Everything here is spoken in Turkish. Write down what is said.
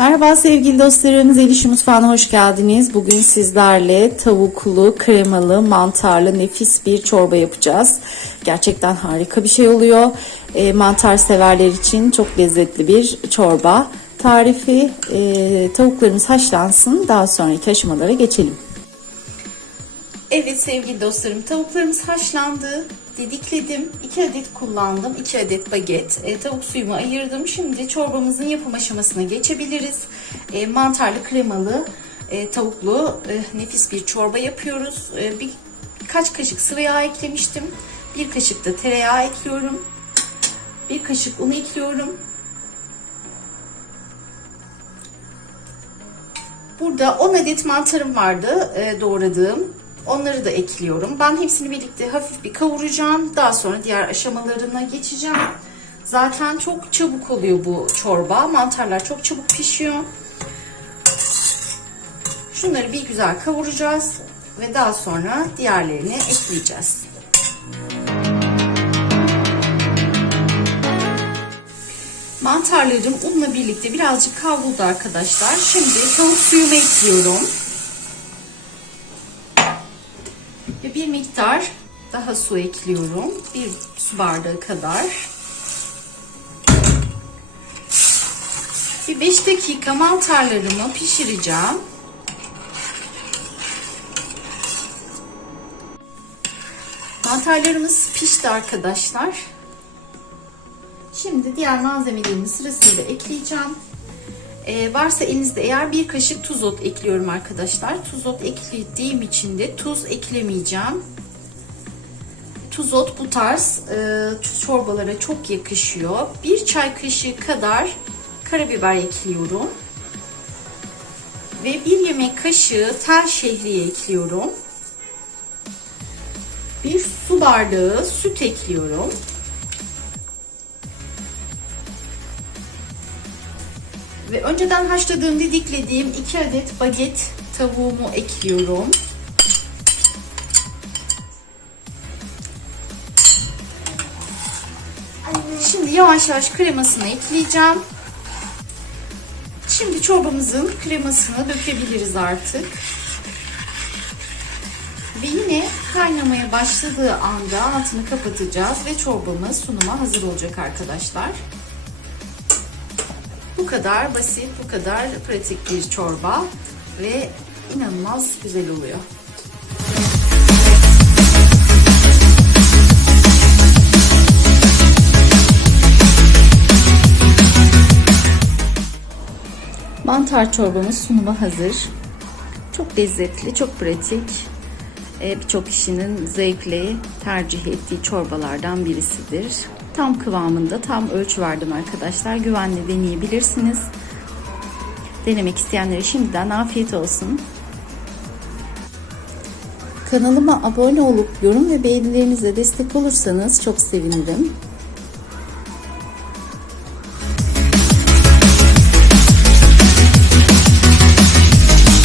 Merhaba sevgili dostlarım, Zelişi Mutfağı'na hoş geldiniz. Bugün sizlerle tavuklu, kremalı, mantarlı nefis bir çorba yapacağız. Gerçekten harika bir şey oluyor. E, mantar severler için çok lezzetli bir çorba. Tarifi e, tavuklarımız haşlansın, daha sonraki aşamalara geçelim. Evet sevgili dostlarım tavuklarımız haşlandı. Didikledim. 2 adet kullandım. 2 adet baget. E, tavuk suyumu ayırdım. Şimdi çorbamızın yapım aşamasına geçebiliriz. E, mantarlı kremalı e, tavuklu e, nefis bir çorba yapıyoruz. E, bir, birkaç kaşık sıvı yağ eklemiştim. Bir kaşık da tereyağı ekliyorum. Bir kaşık un ekliyorum. Burada 10 adet mantarım vardı e, doğradığım. Onları da ekliyorum. Ben hepsini birlikte hafif bir kavuracağım. Daha sonra diğer aşamalarına geçeceğim. Zaten çok çabuk oluyor bu çorba. Mantarlar çok çabuk pişiyor. Şunları bir güzel kavuracağız ve daha sonra diğerlerini ekleyeceğiz. Mantarlarım unla birlikte birazcık kavruldu arkadaşlar. Şimdi tavuk suyumu ekliyorum. Ve bir miktar daha su ekliyorum. Bir su bardağı kadar. Bir 5 dakika mantarlarımı pişireceğim. Mantarlarımız pişti arkadaşlar. Şimdi diğer malzemelerimi sırasıyla ekleyeceğim. Ee, varsa elinizde eğer bir kaşık tuz ot ekliyorum arkadaşlar. Tuz ot eklediğim için de tuz eklemeyeceğim. Tuz ot bu tarz e, çorbalara çok yakışıyor. Bir çay kaşığı kadar karabiber ekliyorum. Ve bir yemek kaşığı tel şehriye ekliyorum. Bir su bardağı süt ekliyorum. Ve önceden haşladığım, didiklediğim 2 adet baget tavuğumu ekliyorum. Şimdi yavaş yavaş kremasını ekleyeceğim. Şimdi çorbamızın kremasını dökebiliriz artık. Ve yine kaynamaya başladığı anda altını kapatacağız ve çorbamız sunuma hazır olacak arkadaşlar. Kadar basit, bu kadar pratik bir çorba ve inanılmaz güzel oluyor. Mantar çorbamız sunuma hazır. Çok lezzetli, çok pratik. Ee, Birçok kişinin zevkle tercih ettiği çorbalardan birisidir. Tam kıvamında, tam ölçü verdim arkadaşlar. Güvenle deneyebilirsiniz. Denemek isteyenlere şimdiden afiyet olsun. Kanalıma abone olup yorum ve beğenilerinizle destek olursanız çok sevinirim.